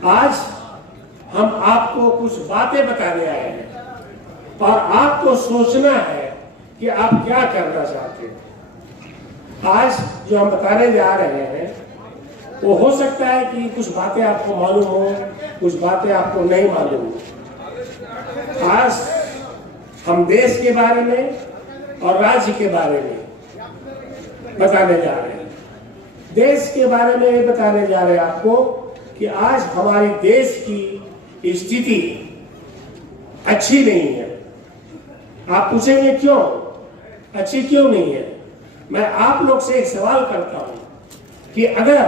आज हम आपको कुछ बातें बताने आए हैं और आपको सोचना है कि आप क्या करना चाहते हैं। आज जो हम बताने जा रहे हैं वो हो सकता है कि कुछ बातें आपको मालूम हो, कुछ बातें आपको नहीं मालूम हो। आज हम देश के बारे में और राज्य के बारे में बताने जा रहे हैं। देश के बारे में बताने जा रहे हैं आपको कि आज हमारी देश की स्थिति अच्छी नहीं है। आप पूछेंगे क्यों अच्छी क्यों नहीं है। मैं आप लोग से एक सवाल करता हूं कि अगर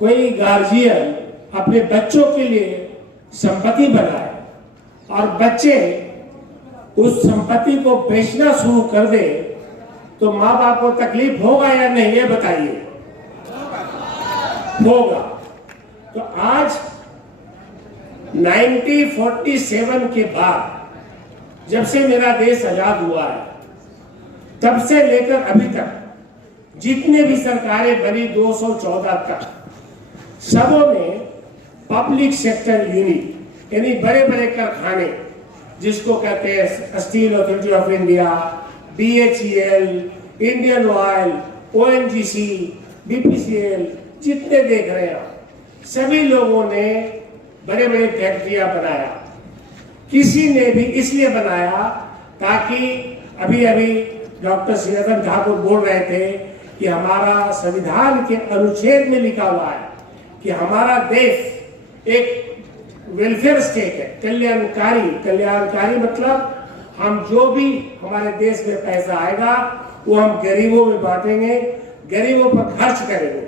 कोई गार्जियन अपने बच्चों के लिए संपत्ति बनाए और बच्चे उस संपत्ति को बेचना शुरू कर दे तो माँ बाप को तकलीफ होगा या नहीं, ये बताइए। होगा। तो आज 1947 के बाद जब से मेरा देश आजाद हुआ है तब से लेकर अभी तक जितने भी सरकारें बनी 214 तक सबों में पब्लिक सेक्टर यूनिट यानी बड़े बड़े कारखाने जिसको कहते हैं steel authority of India, BHEL, Indian oil, ONGC, BPCL, जितने देख रहे हैं सभी लोगों ने बड़े बड़े फैक्ट्रियां बनाया। किसी ने भी इसलिए बनाया ताकि अभी अभी डॉक्टर श्रीरतन ठाकुर बोल रहे थे कि हमारा संविधान के अनुच्छेद में लिखा हुआ है कि हमारा देश एक वेलफेयर स्टेट है, कल्याणकारी मतलब हम जो भी हमारे देश में पैसा आएगा वो हम गरीबों में बांटेंगे, गरीबों पर खर्च करेंगे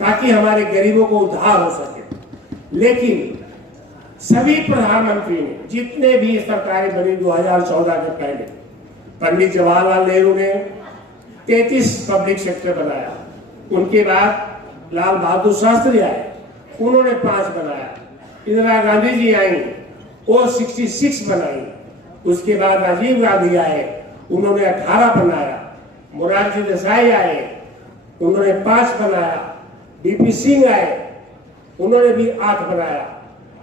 ताकि हमारे गरीबों को उद्धार हो सके। लेकिन सभी प्रधानमंत्री ने जितने भी सरकारें बनी 2014 के पहले, पंडित जवाहरलाल नेहरू ने 33 पब्लिक सेक्टर बनाया, उनके बाद लाल बहादुर शास्त्री आए, उन्होंने 5 बनाया, इंदिरा गांधी जी आई, वो 66 बनाई, उसके बाद राजीव गांधी आए, उन्होंने 18 बनाया, मोरारजी देसाई आए, उन्होंने 5 बनाया, BP सिंह आए, उन्होंने भी 8 बनाया,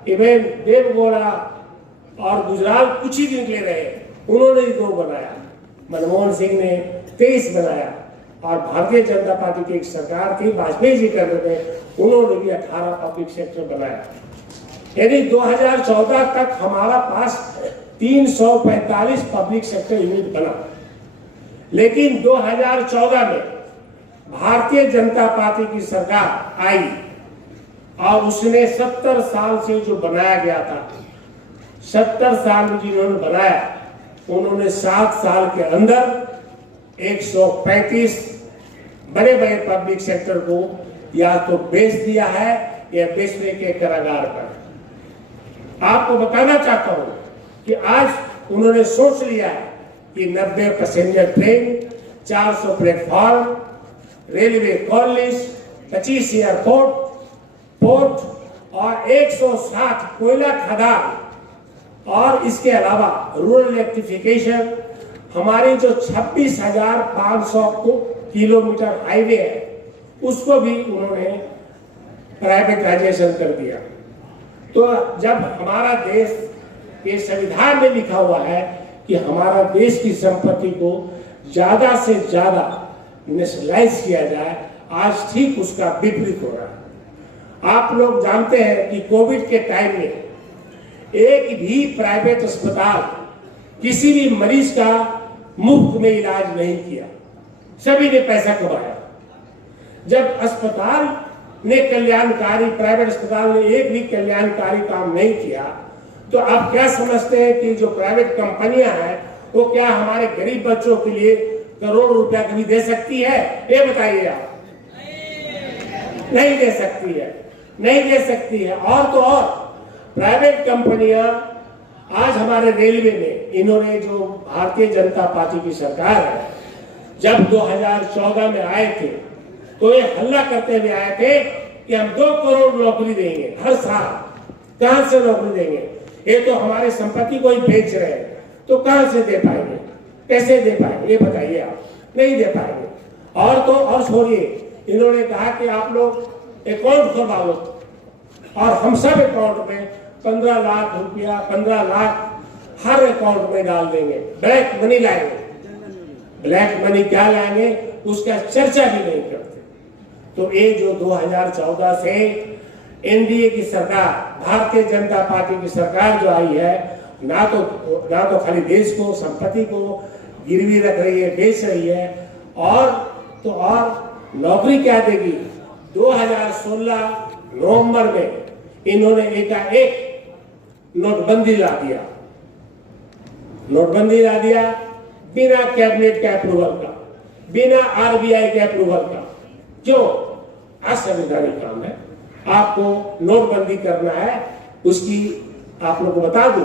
इवन देवगौड़ा और गुजरात कुछ ही दिन के रहे, उन्होंने भी 2 बनाया, मनमोहन सिंह ने 23 बनाया और भारतीय जनता पार्टी की एक सरकार थी वाजपेयी जी कर रहे थे, उन्होंने भी 18 पब्लिक सेक्टर बनाया। यानी 2014 तक हमारा पास 345 पब्लिक सेक्टर यूनिट बना। लेकिन 2014 में भारतीय जनता पार्टी की सरकार आई और उसने 70 साल से जो बनाया गया था, 70 साल में जिन्होंने बनाया उन्होंने 7 साल के अंदर 135 बड़े बड़े पब्लिक सेक्टर को या तो बेच दिया है या बेचने के करागार पर। आपको बताना चाहता हूं कि आज उन्होंने सोच लिया है कि 90 passenger train, 400 platform, railway college, 25 airport, port और 160 कोयला खदान और इसके अलावा रूरल इलेक्ट्रिफिकेशन, हमारी जो 26,500 किलोमीटर हाईवे है उसको भी उन्होंने प्राइवेटाइजेशन कर दिया। तो जब हमारा देश के संविधान में लिखा हुआ है कि हमारा देश की संपत्ति को ज्यादा से ज्यादा नेशनलाइज किया जाए, आज ठीक उसका विपरीत हो रहा है। आप लोग जानते हैं कि कोविड के टाइम में एक भी प्राइवेट अस्पताल किसी भी मरीज का मुफ्त में इलाज नहीं किया, सभी ने पैसा कमाया। जब अस्पताल ने कल्याणकारी, प्राइवेट अस्पताल ने एक भी कल्याणकारी काम नहीं किया तो आप क्या समझते हैं कि जो प्राइवेट कंपनियां हैं वो क्या हमारे गरीब बच्चों के लिए करोड़ रुपया कभी दे सकती है? ये बताइए आप। नहीं दे सकती है, नहीं दे सकती है। और तो और प्राइवेट कंपनियां आज हमारे रेलवे में, इन्होंने जो भारतीय जनता पार्टी की सरकार है, जब 2014 में आए थे तो ये हल्ला करते हुए आए थे कि हम 2 करोड़ नौकरी देंगे हर साल। कहां से नौकरी देंगे? ये तो हमारे संपत्ति को ही बेच रहे हैं, तो कहां से दे पाएंगे, कैसे दे पाएंगे, ये बताइए आप। नहीं दे पाएंगे। और तो और छोड़िए, इन्होंने कहा कि आप लोग अकाउंट खुलवा लो, और हम सब अकाउंट में 15 लाख रुपया 15 लाख हर अकाउंट में डाल देंगे, ब्लैक मनी लाएंगे। ब्लैक मनी क्या लाएंगे उसका चर्चा भी नहीं करते। तो ये जो 2014 से एनडीए की सरकार, भारतीय जनता पार्टी की सरकार जो आई है, ना तो खाली देश को, संपत्ति को गिरवी रख रही है, बेच रही है, और नौकरी क्या देगी। 2016 नवंबर में इन्होंने एकाएक नोटबंदी ला दिया। नोटबंदी ला दिया बिना कैबिनेट के अप्रूवल का, बिना आरबीआई के अप्रूवल का। क्यों? असंवैधानिक काम है। आपको नोटबंदी करना है, उसकी आप लोग को बता दूं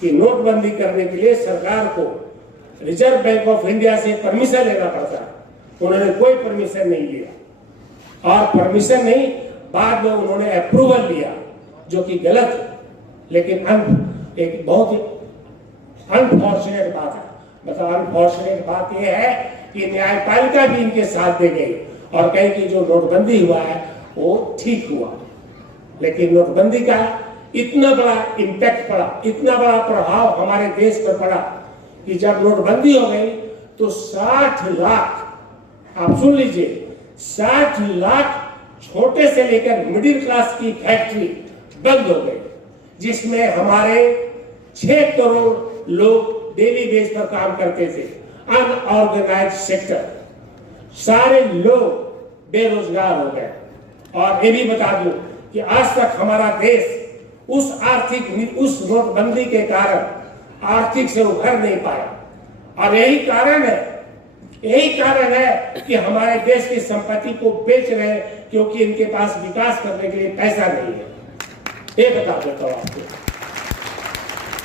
कि नोटबंदी करने के लिए सरकार को रिजर्व बैंक ऑफ इंडिया से परमिशन लेना पड़ता है। उन्होंने कोई परमिशन नहीं लिया, और परमिशन नहीं, बाद में उन्होंने अप्रूवल लिया, जो कि गलत है। लेकिन एक बहुत ही अनफॉर्चुनेट बात है, मतलब अनफॉर्चुनेट बात यह है कि न्यायपालिका भी इनके साथ दे गई और कहीं कि जो नोटबंदी हुआ है वो ठीक हुआ। लेकिन नोटबंदी का इतना बड़ा इम्पैक्ट पड़ा, इतना बड़ा प्रभाव हमारे देश पर पड़ा कि जब नोटबंदी हो गई तो 60 लाख, आप सुन लीजिए, 60 लाख छोटे से लेकर मिडिल क्लास की फैक्ट्री बंद हो गई, जिसमें हमारे 6 करोड़ लोग डेली बेस पर काम करते थे। अनऑर्गेनाइज सेक्टर, सारे लोग बेरोजगार हो गए। और ये भी बता दूं कि आज तक हमारा देश उस नोटबंदी के कारण आर्थिक से उभर नहीं पाया। और यही कारण है कि हमारे देश की संपत्ति को बेच रहे हैं, क्योंकि इनके पास विकास करने के लिए पैसा नहीं है। ये बता देता हूं आपको।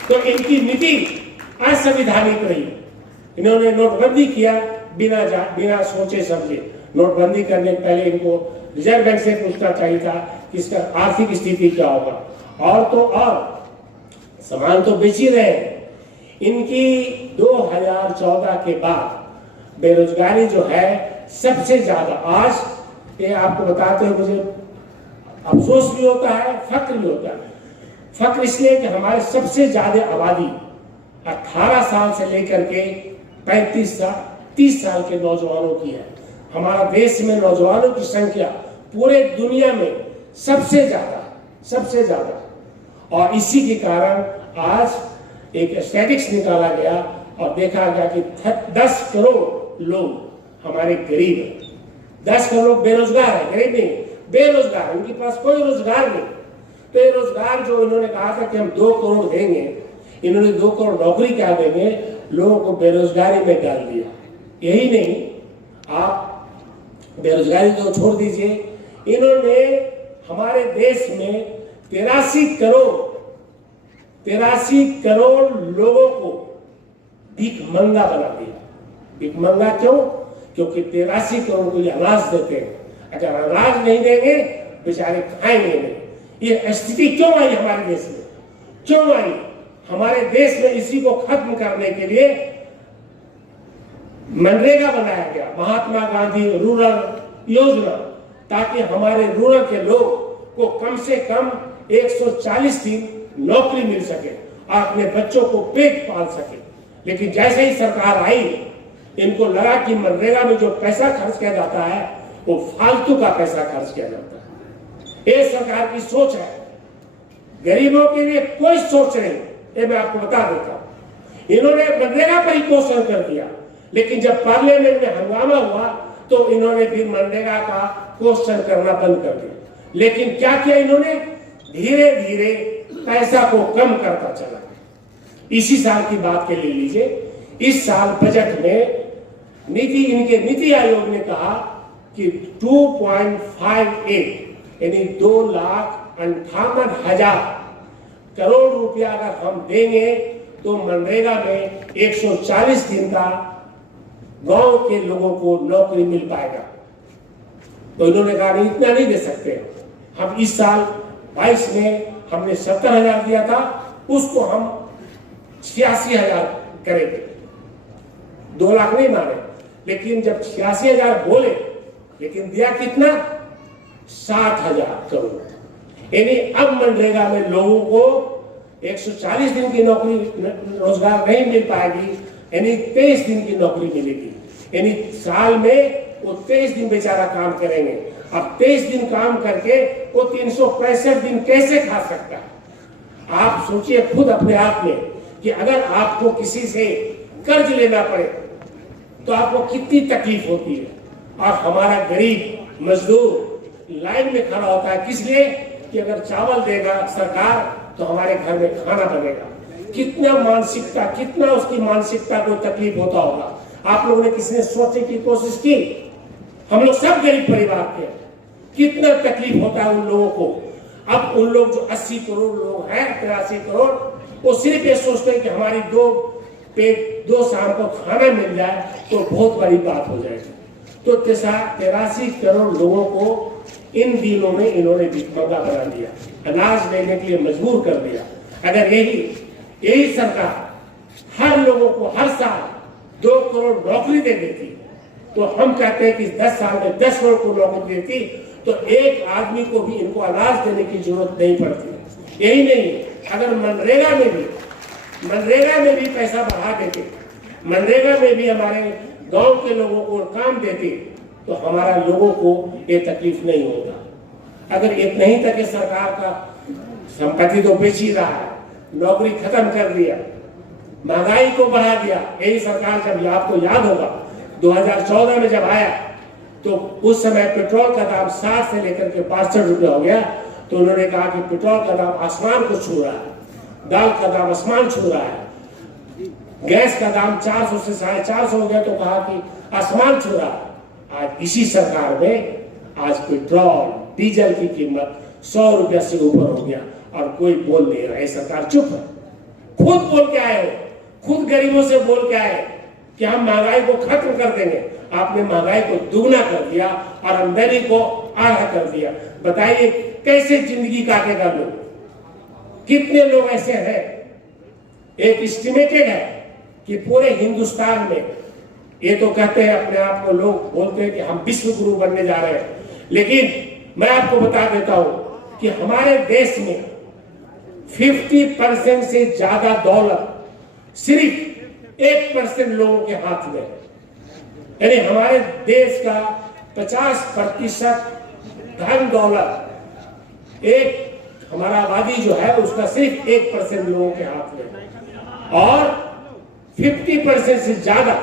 तो इनकी नीति असंवैधानिक रही। इन्होंने नोटबंदी किया बिना सोचे समझे। नोटबंदी करने के पहले इनको रिजर्व बैंक से पूछना चाहिए था कि इसका आर्थिक स्थिति क्या होगा। और सामान तो बेच ही रहे हैं। इनकी 2014 के बाद बेरोजगारी जो है सबसे ज्यादा, आज ये आपको बताते हुए मुझे अफसोस भी होता है, फक्र भी होता है। फक्र इसलिए कि हमारे सबसे ज्यादा आबादी 18 साल से लेकर के 35 साल 30 साल के नौजवानों की है। हमारा देश में नौजवानों की संख्या पूरे दुनिया में सबसे ज्यादा। और इसी के कारण आज एक स्टैटिस्टिक्स निकाला गया और देखा गया कि 10 करोड़ लोग हमारे गरीब हैं। 10 करोड़ बेरोजगार है, गरीब नहीं, बेरोजगार, उनके पास कोई रोजगार नहीं। तो ये रोजगार जो इन्होंने कहा था कि हम 2 करोड़ देंगे, इन्होंने 2 करोड़ नौकरी क्या देंगे, लोगों को बेरोजगारी में डाल दिया। यही नहीं, आप बेरोजगारी तो छोड़ दीजिए, इन्होंने हमारे देश में 83 करोड़ लोगों को भिखमंगा बना दिया। भिखमंगा क्यों? क्योंकि 83 करोड़ को ये अनाज देते हैं। अगर अनाज नहीं देंगे बेचारे खाएंगे नहीं। ये स्थिति क्यों आई हमारे देश में? क्यों आई? हमारे देश में इसी को खत्म करने के लिए मनरेगा बनाया गया, महात्मा गांधी रूरल योजना, ताकि हमारे रूरल के लोग को कम से कम 140 दिन नौकरी मिल सके और अपने बच्चों को पेट पाल सके। लेकिन जैसे ही सरकार आई, इनको लगा कि मनरेगा में जो पैसा खर्च किया जाता है वो फालतू का पैसा खर्च किया जाता है। ये सरकार की सोच है, गरीबों के लिए कोई सोच नहीं। ये मैं आपको बता देता हूं। इन्होंने मनरेगा पर ही क्वेश्चन कर दिया, लेकिन जब पार्लियामेंट में हंगामा हुआ तो इन्होंने फिर मनरेगा का क्वेश्चन करना बंद कर दिया। लेकिन क्या किया इन्होंने? धीरे धीरे पैसा को कम करता चला। इसी साल की बात के ले लीजिए, इस साल बजट में नीति आयोग ने कहा कि 2.58 यानी 2,58,000 करोड़ रुपया अगर हम देंगे तो मनरेगा में 140 दिन का गांव के लोगों को नौकरी मिल पाएगा। तो इन्होंने कहा नहीं, इतना नहीं दे सकते हम। इस साल 22 में हमने 70,000 दिया था, उसको हम 86,000 करेंगे। 2 लाख नहीं माने, लेकिन जब 86,000 बोले, लेकिन दिया कितना? 60,000 करोड़। यानी अब मनरेगा में लोगों को 140 दिन की नौकरी रोजगार नहीं मिल पाएगी, यानी 23 दिन की नौकरी मिलेगी। यानी साल में वो 23 दिन बेचारा काम करेंगे। अब 23 दिन काम करके वो 365 दिन कैसे खा सकता है? आप सोचिए खुद अपने आप में कि अगर आपको किसी से कर्ज लेना पड़े तो आपको कितनी तकलीफ होती है। और हमारा गरीब मजदूर लाइन में खड़ा होता है किस लिए? कि अगर चावल देगा सरकार तो हमारे घर में खाना बनेगा। कितना मानसिकता, कितना उसकी मानसिकता को तकलीफ होता होगा। आप लोगों ने किसी ने सोचने की कोशिश की? हम लोग सब गरीब परिवार के, कितना तकलीफ होता है उन लोगों को। अब उन लोग जो 80 करोड़ लोग हैं, 83 करोड़, वो सिर्फ ये सोचते हैं कि हमारी दो शाम को खाना मिल जाए तो बहुत बड़ी बात हो जाएगी। तो 83 करोड़ लोगों को इन दिनों में इन्होंने भिखमंगा बना दिया, अनाज लेने के लिए मजबूर कर दिया। अगर यही सरकार हर लोगों को हर साल 2 करोड़ नौकरी दे देती तो हम कहते हैं कि 10 साल में 10 करोड़ को नौकरी देती तो एक आदमी को भी इनको अनाज देने की जरूरत नहीं पड़ती। यही नहीं, अगर मनरेगा में भी पैसा बढ़ा देते, मनरेगा में भी हमारे गांव के लोगों को काम देते तो हमारा लोगों को ये तकलीफ नहीं होता। अगर इतना ही तक सरकार का संपत्ति तो बेच ही रहा है, नौकरी खत्म कर दिया, महंगाई को बढ़ा दिया। यही सरकार जब आपको याद होगा 2014 में जब आया तो उस समय पेट्रोल का दाम 60 से लेकर के 65 रुपए हो गया। तो उन्होंने कहा कि पेट्रोल का दाम आसमान को छू रहा है, दाल का दाम आसमान छू रहा है, गैस का दाम 400 से 450 हो गया तो कहा कि आसमान छू रहा है। आज इसी सरकार में आज पेट्रोल डीजल की कीमत 100 रुपया से ऊपर हो गया और कोई बोल नहीं रहा है। सरकार चुप है। खुद बोल के आए हो, खुद गरीबों से बोल के आए कि हम महंगाई को खत्म कर देंगे। आपने महंगाई को दुगना कर दिया और आमदनी को आधा कर दिया। बताइए कैसे जिंदगी काटेगा लोग? कितने लोग ऐसे हैं? एक एस्टिमेटेड है कि पूरे हिंदुस्तान में, ये तो कहते हैं अपने आप को, लोग बोलते हैं कि हम विश्व गुरु बनने जा रहे हैं, लेकिन मैं आपको बता देता हूं कि हमारे देश में 50% से ज्यादा दौलत सिर्फ 1% लोगों के हाथ में। यानी हमारे देश का 50% धन दौलत एक हमारा आबादी जो है उसका सिर्फ 1% लोगों के हाथ में, और 50% से ज्यादा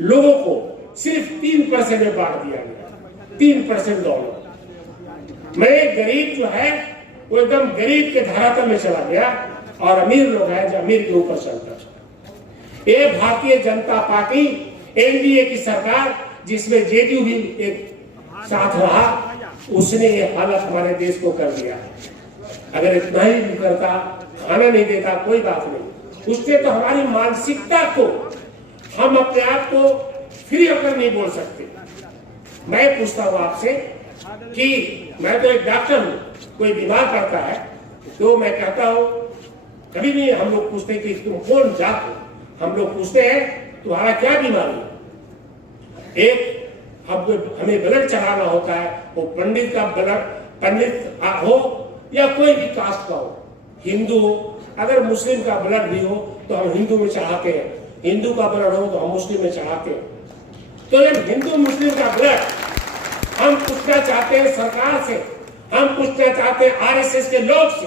लोगों को सिर्फ 3% में बांट दिया गया। 3% दौलत में गरीब जो है वो एकदम गरीब के धरातल में चला गया और अमीर लोग हैं जो अमीर के ऊपर चलता है। ये भारतीय जनता पार्टी एनडीए की सरकार जिसमें जेडीयू भी एक साथ रहा, उसने ये हालत हमारे देश को कर दिया। अगर इतना ही नहीं करता, खाना नहीं देता, कोई बात नहीं, उसने तो हमारी मानसिकता को, हम अपने आप को फ्री होकर नहीं बोल सकते। मैं पूछता हूं आपसे कि मैं तो एक डॉक्टर हूं, कोई बीमार पड़ता है तो मैं कहता हूं, कभी नहीं हम लोग पूछते कि तुम कौन जात हो, हम लोग पूछते हैं तुम्हारा क्या बीमारी है। एक हमें ब्लड चढ़ाना होता है, वो पंडित का ब्लड, पंडित हो या कोई भी कास्ट का हो, हिंदू हो, अगर मुस्लिम का ब्लड भी हो तो हम हिंदू में चढ़ाते हैं, हिंदू का ब्लड हो तो हम मुस्लिम में चढ़ाते हैं। तो जब हिंदू मुस्लिम का ब्लड हम पूछना चाहते हैं सरकार से, हम पूछना चाहते हैं आरएसएस के लोग से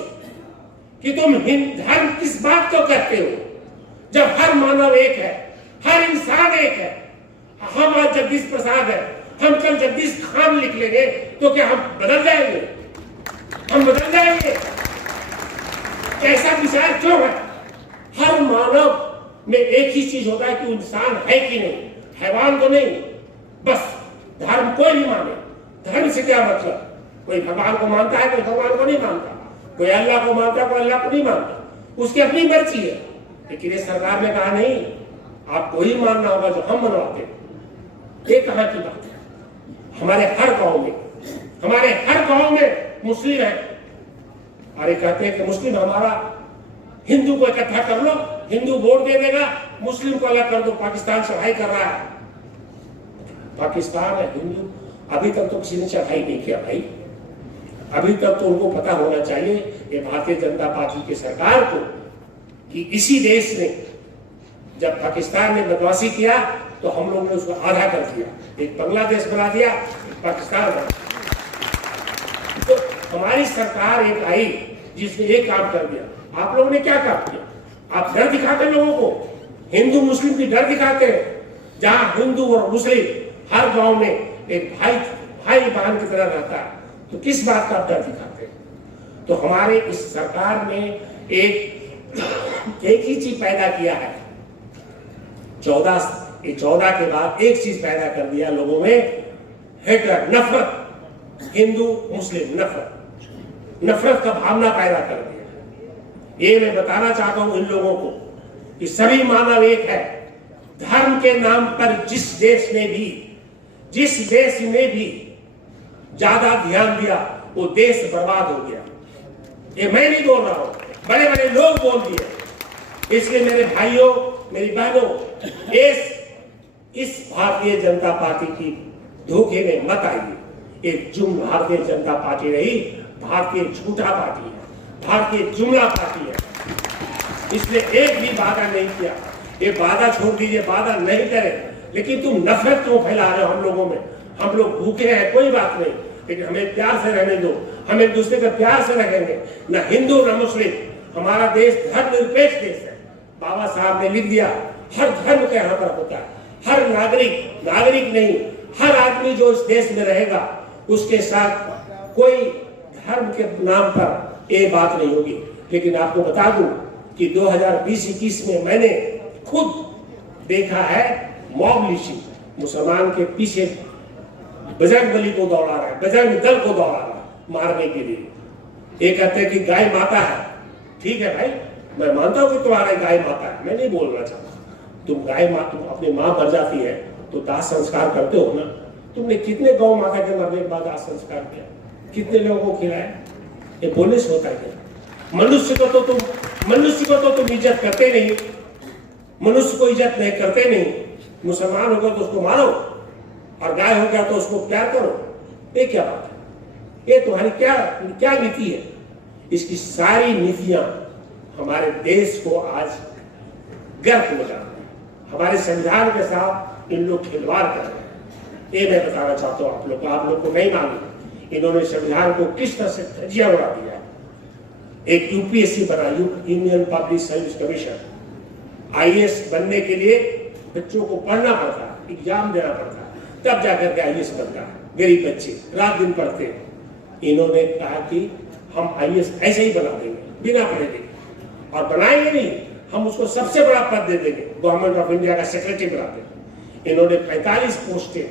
कि तुम धर्म किस बात को कहते हो, जब हर मानव एक है, हर इंसान एक है। हम आज जगदीश प्रसाद है, हम कल जगदीश खान लिख लेंगे तो क्या हम बदल जाएंगे? हम बदल जाएंगे? ऐसा विचार क्यों है? हर मानव में एक ही चीज होता है कि इंसान है कि नहीं, हैवान तो नहीं। बस धर्म कोई नहीं माने, धर्म से क्या मतलब? कोई भगवान को मानता है, कोई भगवान को नहीं मानता, कोई अल्लाह को मानता है, कोई अल्लाह को नहीं मानता, उसकी अपनी मर्जी है। लेकिन ये सरकार ने कहा नहीं, आपको ही मानना होगा जो हम मनवाते हैं। ये कहां की बात है? हमारे हर गांव में मुस्लिम है, अरे कहते हैं कि मुस्लिम हमारा, हिंदू को इकट्ठा कर लो, हिंदू वोट दे देगा, मुस्लिम को अलग कर दो, पाकिस्तान चढ़ाई कर रहा है। पाकिस्तान है हिंदू, अभी तक तो किसी ने चढ़ाई नहीं किया भाई। अभी तक तो उनको पता होना चाहिए ये भारतीय जनता पार्टी की सरकार को कि इसी देश ने जब पाकिस्तान ने बदमाशी किया तो हम लोगों ने उसको आधा कर दिया, एक बांग्लादेश बना दिया, एक पाकिस्तान बना दिया। तो हमारी सरकार एक आई जिसने एक काम कर दिया। आप लोगों ने क्या काम किया? आप डर दिखाते लोगों को, हिंदू मुस्लिम की डर दिखाते हैं। जहां हिंदू और मुस्लिम हर गांव में एक भाई बहन की तरह रहता है, तो किस बात का डर दिखाते हैं? तो हमारे इस सरकार ने एक ही चीज पैदा किया है। 14 के बाद एक चीज पैदा कर दिया लोगों में, हेटरेट, नफरत, हिंदू मुस्लिम नफरत का भावना पैदा कर दिया। ये मैं बताना चाहता हूं इन लोगों को कि सभी मानव एक है। धर्म के नाम पर जिस देश ने भी ज्यादा ध्यान दिया वो देश बर्बाद हो गया। ये मैं नहीं बोल रहा हूं, बड़े बड़े लोग बोल दिए। इसलिए मेरे भाइयों, मेरी बहनों, इस भारतीय जनता पार्टी की धोखे में मत आइए। एक भारतीय जनता पार्टी रही, भारतीय झूठा पार्टी है, भारतीय जुमला पार्टी है। इसलिए एक भी वादा नहीं किया। ये वादा छोड़ दीजिए, वादा नहीं करें, लेकिन तुम नफरत क्यों फैला रहे हो हम लोगों में? हम लोग भूखे हैं, कोई बात नहीं, लेकिन हमें प्यार से रहने दो। हम एक दूसरे का प्यार से रहेंगे, न हिंदू न मुस्लिम। हमारा देश धर्मनिरपेक्ष देश है। बाबा साहब ने लिख दिया, हर धर्म का यहाँ पर होता है। हर नागरिक नहीं, हर आदमी जो इस देश में रहेगा उसके साथ कोई धर्म के नाम पर ये बात नहीं होगी। लेकिन आपको बता दूं कि 2020-21 में मैंने खुद देखा है मॉब लिंचिंग, मुसलमान के पीछे बजरंगबली को दौड़ा रहा है, बजरंग दल को दौड़ा रहा है मारने के लिए। ये कहते हैं कि गाय माता है। ठीक है भाई, मैं मानता हूं कि तुम्हारा गाय माता है, मैं नहीं बोलना चाहता। तुम अपनी माँ मर जाती है तो दाह संस्कार करते हो ना। तुमने कितने गौ माता के मरने के बाद दाह संस्कार किया? कितने लोगों को खिलाया? ये बोलने से होता है? मनुष्य को तो तुम इज्जत करते नहीं, मनुष्य को इज्जत नहीं करते नहीं। मुसलमान होगा तो उसको मारो और गाय हो गया तो उसको प्यार करो। ये क्या बात है? ये तुम्हारी क्या नीति है? इसकी सारी नीतियां हमारे देश को आज गर्क में डाल, हमारे संविधान के साथ इन लोग खिलवाड़ कर रहे हैं। ये मैं बताना चाहता हूं आप लोग को नहीं मालूम इन्होंने संविधान को किस तरह से धज्जियां उड़ा दिया। एक यूपीएससी बना, union public service commission. IAS बनने के लिए बच्चों को पढ़ना पड़ता है, एग्जाम देना पड़ता है, तब जाकर के आईएएस बनता है। गरीब बच्चे रात दिन पढ़ते हैं। इन्होंने कहा कि हम आईएएस ऐसे ही बना देंगे बिना पढ़े लिखे, और बनाएंगे नहीं, हम उसको सबसे बड़ा पद दे देंगे, गवर्नमेंट ऑफ इंडिया का सेक्रेटरी बना देंगे। इन्होंने 45 पोस्टें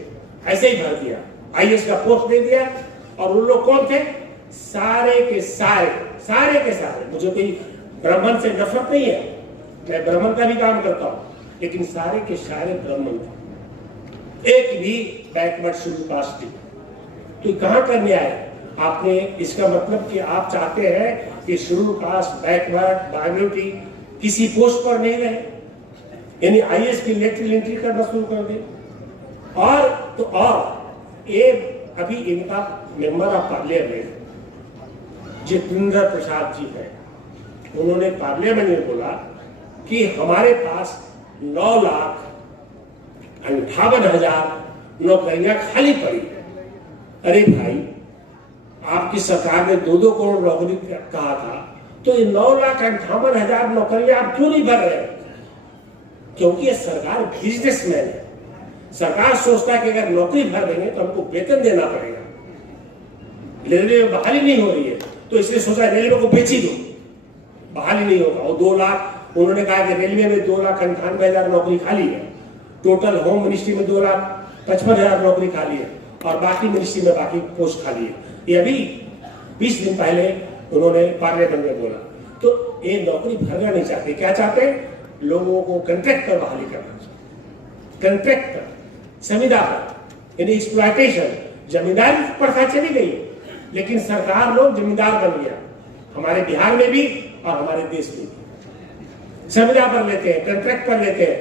ऐसे ही भर दिया, आईएएस का पोस्ट दे दिया। और उन लोग कौन थे? सारे के सारे। मुझे कोई ब्राह्मण से नफरत नहीं है, मैं ब्राह्मण का भी काम करता हूं, लेकिन सारे के सारे ब्राह्मण थे, एक भी बैकवर्ड शेड्यूल कास्ट नहीं। तो कहां करने आए आपने? इसका मतलब कि आप चाहते हैं कि शेड्यूल कास्ट, बैकवर्ड, माइनॉरिटी किसी पोस्ट पर नहीं रहे, यानी आईएएस की लेटरल एंट्री करना शुरू कर दे। और ये अभी इनका member of parliament Jitendra Prasad ji है, उन्होंने पार्लियामेंट में बोला कि हमारे पास 9,58,000 नौकरियां खाली पड़ी है। अरे भाई, आपकी सरकार ने 2-2 करोड़ नौकरी कहा था, तो ये 9,58,000 नौकरियां आप क्यों नहीं भर रहे? क्योंकि ये सरकार बिजनेसमैन है। सरकार सोचता है कि अगर नौकरी भर देंगे तो हमको वेतन देना पड़ेगा। रेलवे में बहाली नहीं हो रही है, तो इसलिए सोचा रेलवे को बेच ही दो, बहाली नहीं होगा। और 2 लाख उन्होंने कहा कि रेलवे में 2,98,000 नौकरी खाली है, टोटल होम मिनिस्ट्री में 2,55,000 नौकरी खाली है, और बाकी मिनिस्ट्री में बाकी पोस्ट खाली है। ये अभी 20 दिन पहले उन्होंने पार्लियामेंट में बोला। तो ये नौकरी भरना नहीं चाहते। क्या चाहते हैं? लोगों को कॉन्ट्रैक्ट पर बहाली करना चाहिए, कॉन्ट्रैक्ट पर, संविदा पर, यानी एक्सप्लॉयटेशन। जमींदारी प्रथा चली गई, लेकिन सरकार लोग जमींदार बन गया, हमारे बिहार में भी और हमारे देश में भी। संविदा पर लेते हैं, कॉन्ट्रैक्ट पर लेते हैं।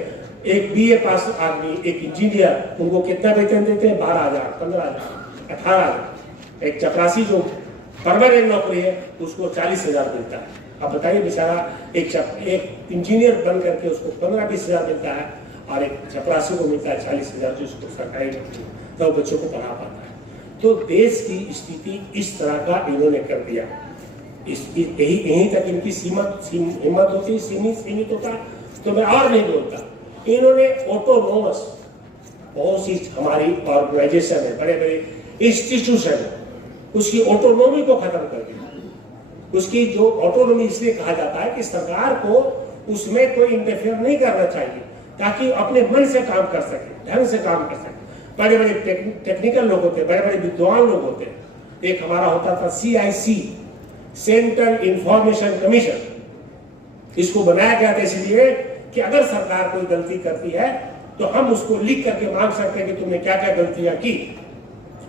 एक बीए पास आदमी, एक इंजीनियर, उनको कितना वेतन देते हैं? 12,000, 15,000, 18,000। एक चपरासी जो परमानेंट नौकरी है उसको 40,000 मिलता है। अब बताइए बेचारा एक इंजीनियर बन करके उसको 15-20 हजार मिलता है और एक चपरासी को मिलता है 40,000 जो उसको सरकारी नौकरी, तो बच्चों को पढ़ा पाता है। तो देश की स्थिति इस तरह का इन्होंने कर दिया। यहीं तक इनकी हिम्मत होती, सीमित होता, तो मैं और नहीं बोलता। इन्होंने ऑटोनोमस बहुत सी हमारी ऑर्गेनाइजेशन है, बड़े बड़े इंस्टीट्यूशन है, उसकी ऑटोनोमी को खत्म कर दिया। उसकी जो ऑटोनोमी इसलिए कहा जाता है कि सरकार को उसमें कोई इंटरफेयर नहीं करना चाहिए ताकि अपने मन से काम कर सके, ढंग से काम कर सके। बड़े बड़े टेक्निकल लोग होते, बड़े बड़े विद्वान लोग होते। एक हमारा होता था CIC, सेंट्रल इंफॉर्मेशन कमीशन। इसको बनाया गया था इसलिए कि अगर सरकार कोई गलती करती है तो हम उसको लिख करके मांग सकते हैं कि तुमने क्या क्या गलतियां की।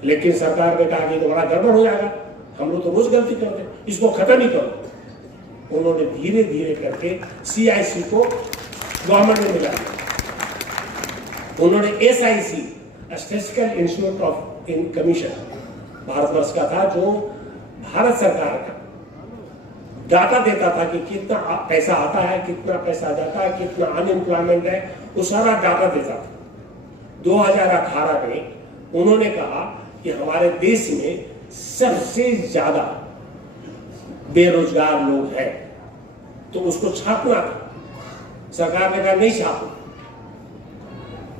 लेकिन सरकार ने कहा कि तो बड़ा गड़बड़ हो जाएगा, हम लोग तो रोज गलती करते, इसको खत्म ही करो। उन्होंने धीरे धीरे करके CIC को गवर्नमेंट में मिला दिया। उन्होंने SIC, statistical institute of commission, Bharatvarsh का था, जो भारत सरकार का डाटा देता था कि कितना पैसा आता है, कितना पैसा जाता है, कितना अनएम्प्लॉयमेंट है, वो सारा डाटा देता था। 2018 में उन्होंने कहा कि हमारे देश में सबसे ज्यादा बेरोजगार लोग हैं, तो उसको छापना था। सरकार ने कहा नहीं छापो।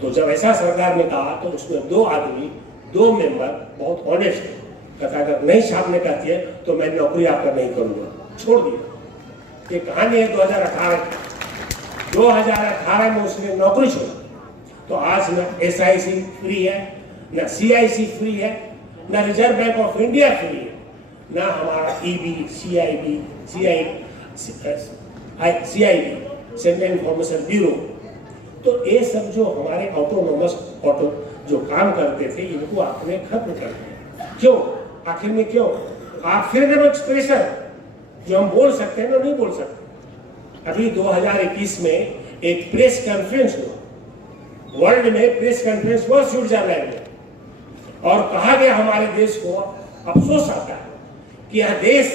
तो जब ऐसा सरकार ने कहा तो उसमें 2 मेंबर बहुत ऑनेस्ट है, कहता अगर नहीं छापने का है तो मैं नौकरी आपका नहीं करूंगा, छोड़ दिया। ये कहानी है 2018 में उसने नौकरी छोड़ा। तो आज न SIC फ्री है, न CIC फ्री है, न reserve bank of India free है, न हमारा EB, CIB, central information bureau. तो ये सब जो हमारे ऑटोनोमस जो काम करते थे, इनको आपने खत्म कर दिया। क्यों? आखिर में क्यों? आप फ्रीडम एक्सप्रेशन जो हम बोल सकते हैं ना, नहीं बोल सकते। अभी 2021 में एक प्रेस कॉन्फ्रेंस हुआ, वर्ल्ड में प्रेस कॉन्फ्रेंस हुआ स्विट्जरलैंड में, और कहा गया हमारे देश को अफसोस आता है कि यह देश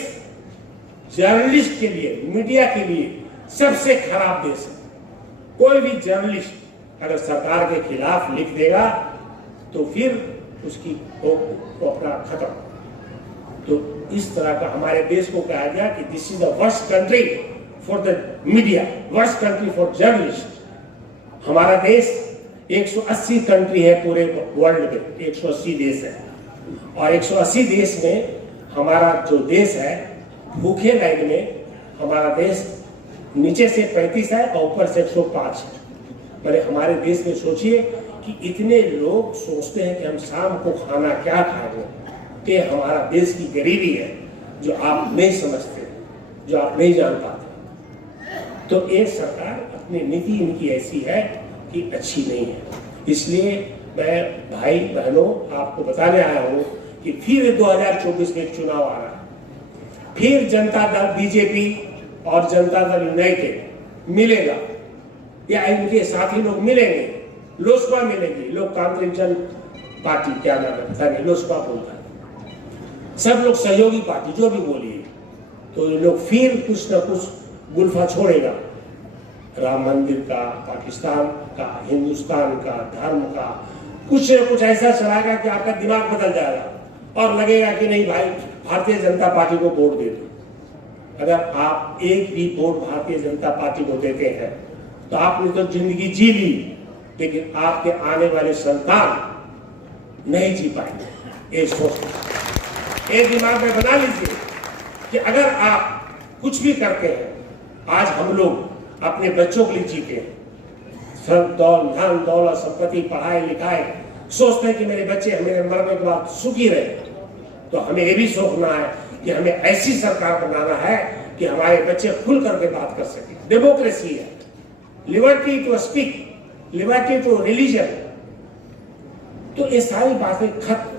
जर्नलिस्ट के लिए, मीडिया के लिए सबसे खराब देश है। कोई भी जर्नलिस्ट अगर सरकार के खिलाफ लिख देगा तो फिर उसकी अपना खत्म। तो इस तरह का हमारे देश को कहा गया कि this is the worst country for the media, worst country for journalist. हमारा देश 180 कंट्री है पूरे वर्ल्ड में, 180 देश है, और 180 देश में हमारा जो देश है भूखे लाइन में हमारा देश नीचे से 35 है और ऊपर से 105 है। मैंने हमारे देश में सोचिए कि इतने लोग सोचते हैं कि हम शाम को खाना क्या खाएंगे। ये हमारा देश की गरीबी है जो आप नहीं समझते, जो आप नहीं जान पाते। तो ये सरकार अपनी नीति इनकी ऐसी है कि अच्छी नहीं है। इसलिए मैं भाई बहनों आपको बताने आया हूं कि फिर 2024 में चुनाव आ रहा है, फिर जनता दल BJP और जनता दल यूनाइटेड मिलेगा, या इनके साथी लोग मिलेंगे, लोजपा मिलेगी, लोकतांत्रिक जन पार्टी, क्या नाम है पता नहीं, लोजपा बोलता है, सब लोग सहयोगी पार्टी जो भी बोलिए। तो ये लोग फिर कुछ ना कुछ गुल्फा छोड़ेगा, राम मंदिर का, पाकिस्तान का, हिंदुस्तान का, धर्म का, कुछ न कुछ ऐसा चलाएगा कि आपका दिमाग बदल जाएगा और लगेगा कि नहीं भाई भारतीय जनता पार्टी को वोट दे दो। अगर आप एक भी वोट भारतीय जनता पार्टी को देते हैं तो आपने तो जिंदगी जी ली, लेकिन आपके आने वाले संतान नहीं जी पाएंगे। ये सोच, एक दिमाग में बना लीजिए कि अगर आप कुछ भी करते हैं, आज हम लोग अपने बच्चों के लिए जीते हैं, धन दौलत संपत्ति पढ़ाई लिखाई, सोचते हैं कि मेरे बच्चे मेरे मरने के बाद सुखी रहे। तो हमें ये भी सोचना है कि हमें ऐसी सरकार बनाना है कि हमारे बच्चे खुल करके बात कर सके। डेमोक्रेसी है, liberty to speak, liberty to religion. तो ये सारी बातें खत्म